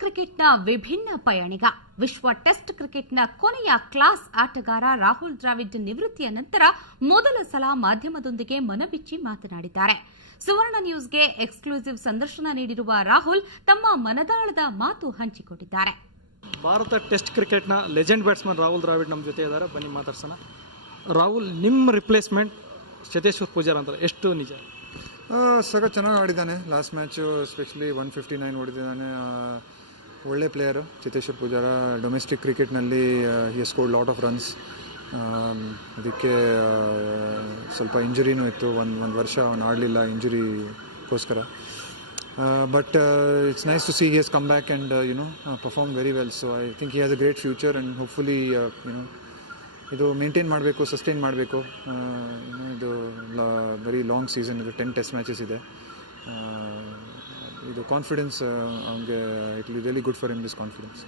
ಕ್ರಿಕೆಟ್ನ ವಿಭಿನ್ನ ಪಯಣಿಗ, ವಿಶ್ವ ಟೆಸ್ಟ್ ಕ್ರಿಕೆಟ್ನ ಕೊನೆಯ ಕ್ಲಾಸ್ ಆಟಗಾರ ರಾಹುಲ್ ದ್ರಾವಿಡ್ ನಿವೃತ್ತಿಯ ನಂತರ ಮೊದಲ ಸಲ ಮಾಧ್ಯಮದೊಂದಿಗೆ ಮನಬಿಚ್ಚಿ ಮಾತನಾಡಿದ್ದಾರೆ. ಸುವರ್ಣ ನ್ಯೂಸ್ಗೆ ಎಕ್ಸ್ಕ್ಲೂಸಿವ್ ಸಂದರ್ಶನ ನೀಡಿರುವ ರಾಹುಲ್ ತಮ್ಮ ಮನದಾಳದ ಮಾತು ಹಂಚಿಕೊಂಡಿದ್ದಾರೆ. ಭಾರತ ಟೆಸ್ಟ್ ಕ್ರಿಕೆಟ್ನ ಲೆಜೆಂಡ್ ಬ್ಯಾಟ್ಸ್ಮನ್ ರಾಹುಲ್ ದ್ರಾವಿಡ್ ನಮ್ಮ ಜೊತೆ ಇದ್ದಾರೆ, ಬನ್ನಿ ಮಾತಾಡ್ಸೋಣ. ರಾಹುಲ್, ನಿಮ್ಮ ರಿಪ್ಲೇಸ್ಮೆಂಟ್ ಚತೇಶ್ವರ್ ಪೂಜಾರ ಅಂತ ಎಷ್ಟು ನಿಜ? ಸಖತ್ ಚೆನ್ನಾಗಿ ಆಡಿದ್ದಾನೆ. ಲಾಸ್ಟ್ ಮ್ಯಾಚು ಎಸ್ಪೆಷಲಿ 159 ಹೊಡೆದಿದ್ದಾನೆ. ಒಳ್ಳೆ ಪ್ಲೇಯರು ಚತೇಶ್ವರ್ ಪೂಜಾರ. ಡೊಮೆಸ್ಟಿಕ್ ಕ್ರಿಕೆಟ್ನಲ್ಲಿ he scored lot of runs. ಅದಕ್ಕೆ ಸ್ವಲ್ಪ ಇಂಜುರಿನೂ ಇತ್ತು, ಒಂದು ವರ್ಷ ಅವನು ಆಡಲಿಲ್ಲ ಇಂಜುರಿಗೋಸ್ಕರ. But it's nice to see he has come back and perform very well. So I think he has a great future and hopefully ಇದು ಮೇಂಟೈನ್ ಮಾಡಬೇಕು, ಸಸ್ಟೈನ್ ಮಾಡಬೇಕು. ಇದು ವೆರಿ ಲಾಂಗ್ ಸೀಸನ್, ಇದು 10 ಟೆಸ್ಟ್ ಮ್ಯಾಚಸ್ ಇದೆ. ಇದು ಕಾನ್ಫಿಡೆನ್ಸ್ ಅವನಿಗೆ it will really good for him, this confidence.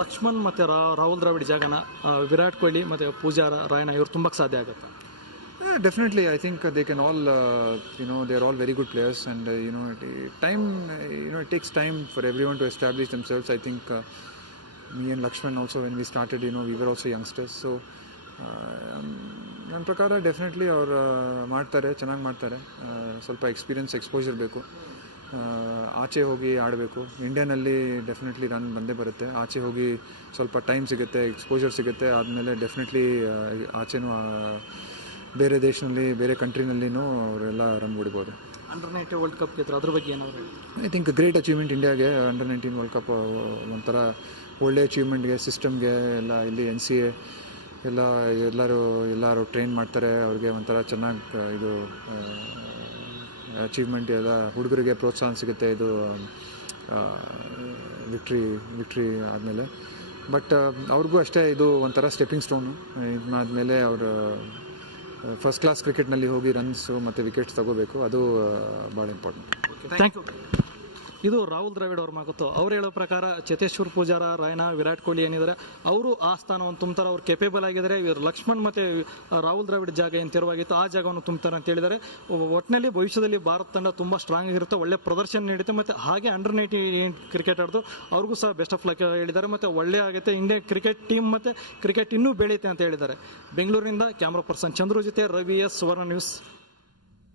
Laxman ಮತ್ತು ರಾಹುಲ್ ದ್ರಾವಿಡ್ ಜಾಗನ ವಿರಾಟ್ ಕೊಹ್ಲಿ ಮತ್ತು ಪೂಜಾರ, ರಾಯಣ್ಣ ಇವ್ರು ತುಂಬಕ್ಕೆ ಸಾಧ್ಯ ಆಗುತ್ತೆ? Definitely, I think they can all, they are all very good players, and it takes time for everyone to establish themselves. I think me and Lakshman also, when we started, we were also youngsters. So, ನನ್ನ ಪ್ರಕಾರ definitely ಅವ್ರು ಮಾಡ್ತಾರೆ, ಚೆನ್ನಾಗಿ ಮಾಡ್ತಾರೆ. ಸ್ವಲ್ಪ experience, exposure ಬೇಕು. ಆಚೆ ಹೋಗಿ ಆಡಬೇಕು. ಇಂಡಿಯಾನಲ್ಲಿ ಡೆಫಿನೆಟ್ಲಿ ರನ್ ಬಂದೇ ಬರುತ್ತೆ. ಆಚೆ ಹೋಗಿ ಸ್ವಲ್ಪ ಟೈಮ್ ಸಿಗುತ್ತೆ, ಎಕ್ಸ್ಪೋಜರ್ ಸಿಗುತ್ತೆ. ಆದಮೇಲೆ ಡೆಫಿನೆಟ್ಲಿ ಆಚೆನೂ ಬೇರೆ ದೇಶದಲ್ಲಿ, ಬೇರೆ ಕಂಟ್ರಿನಲ್ಲಿನೂ ಅವರೆಲ್ಲ ರನ್ ಹೊಡಿಬೋದು. ಅಂಡರ್-19 ವರ್ಲ್ಡ್ ಕಪ್ ಗೆದ್ರು, ಅದ್ರ ಬಗ್ಗೆ ಏನಾದ್ರು? ಐ ಥಿಂಕ್ ಗ್ರೇಟ್ ಅಚೀವ್ಮೆಂಟ್ ಇಂಡಿಯಾಗೆ. ಅಂಡರ್-19 ವರ್ಲ್ಡ್ ಕಪ್ ಒಂಥರ ಒಳ್ಳೆ ಅಚೀವ್ಮೆಂಟ್ಗೆ, ಸಿಸ್ಟಮ್ಗೆ ಎಲ್ಲ. ಇಲ್ಲಿ NCA ಎಲ್ಲರೂ ಟ್ರೈನ್ ಮಾಡ್ತಾರೆ. ಅವ್ರಿಗೆ ಒಂಥರ ಚೆನ್ನಾಗಿ ಇದು ಅಚೀವ್ಮೆಂಟ್. ಎಲ್ಲ ಹುಡುಗರಿಗೆ ಪ್ರೋತ್ಸಾಹ ಸಿಗುತ್ತೆ ಇದು ವಿಕ್ಟ್ರಿ ಆದಮೇಲೆ. ಬಟ್ ಅವ್ರಿಗೂ ಅಷ್ಟೇ ಇದು ಒಂಥರ ಸ್ಟೆಪ್ಪಿಂಗ್ ಸ್ಟೋನು. ಇದಾದಮೇಲೆ ಅವರು ಫಸ್ಟ್ ಕ್ಲಾಸ್ ಕ್ರಿಕೆಟ್ನಲ್ಲಿ ಹೋಗಿ ರನ್ಸು ಮತ್ತು ವಿಕೆಟ್ಸ್ ತಗೋಬೇಕು. ಅದು ಭಾಳ ಇಂಪಾರ್ಟೆಂಟ್. Thank you. ಇದು ರಾಹುಲ್ ದ್ರಾವಿಡ್ ಅವ್ರ ಮಾತು. ಅವ್ರು ಹೇಳೋ ಪ್ರಕಾರ ಚತೇಶ್ವರ್ ಪೂಜಾರ, ರಾಯಣ್ಣ, ವಿರಾಟ್ ಕೊಹ್ಲಿ ಏನಿದ್ದಾರೆ ಅವರು ಆ ಸ್ಥಾನವನ್ನು ತುಂಬ್ತಾರೆ, ಅವ್ರು ಕೇಪೇಬಲ್ ಆಗಿದ್ದಾರೆ. ಇವರು ಲಕ್ಷ್ಮಣ್ ಮತ್ತು ರಾಹುಲ್ ದ್ರಾವಿಡ್ ಜಾಗ ಏನು ತೆರವಾಗಿತ್ತು ಆ ಜಾಗವನ್ನು ತುಂಬ್ತಾರೆ ಅಂತ ಹೇಳಿದ್ದಾರೆ. ಒಟ್ಟಿನಲ್ಲಿ ಭವಿಷ್ಯದಲ್ಲಿ ಭಾರತ ತಂಡ ತುಂಬ ಸ್ಟ್ರಾಂಗ್ ಆಗಿರುತ್ತೆ, ಒಳ್ಳೆ ಪ್ರದರ್ಶನ ನೀಡುತ್ತೆ. ಮತ್ತು ಹಾಗೆ ಅಂಡರ್-19 ಕ್ರಿಕೆಟ್ ಆಡಿದ್ರು ಅವ್ರಿಗೂ ಸಹ ಬೆಸ್ಟ್ ಆಫ್ ಲಕ್ ಹೇಳಿದ್ದಾರೆ. ಮತ್ತು ಒಳ್ಳೆ ಆಗುತ್ತೆ ಇಂಡಿಯನ್ ಕ್ರಿಕೆಟ್ ಟೀಮ್, ಮತ್ತು ಕ್ರಿಕೆಟ್ ಇನ್ನೂ ಬೆಳೆಯುತ್ತೆ ಅಂತ ಹೇಳಿದ್ದಾರೆ. ಬೆಂಗಳೂರಿನಿಂದ ಕ್ಯಾಮ್ರಾ ಪರ್ಸನ್ ಚಂದ್ರು ಜೊತೆ ರವಿ ಎಸ್, ಸುವರ್ಣ ನ್ಯೂಸ್.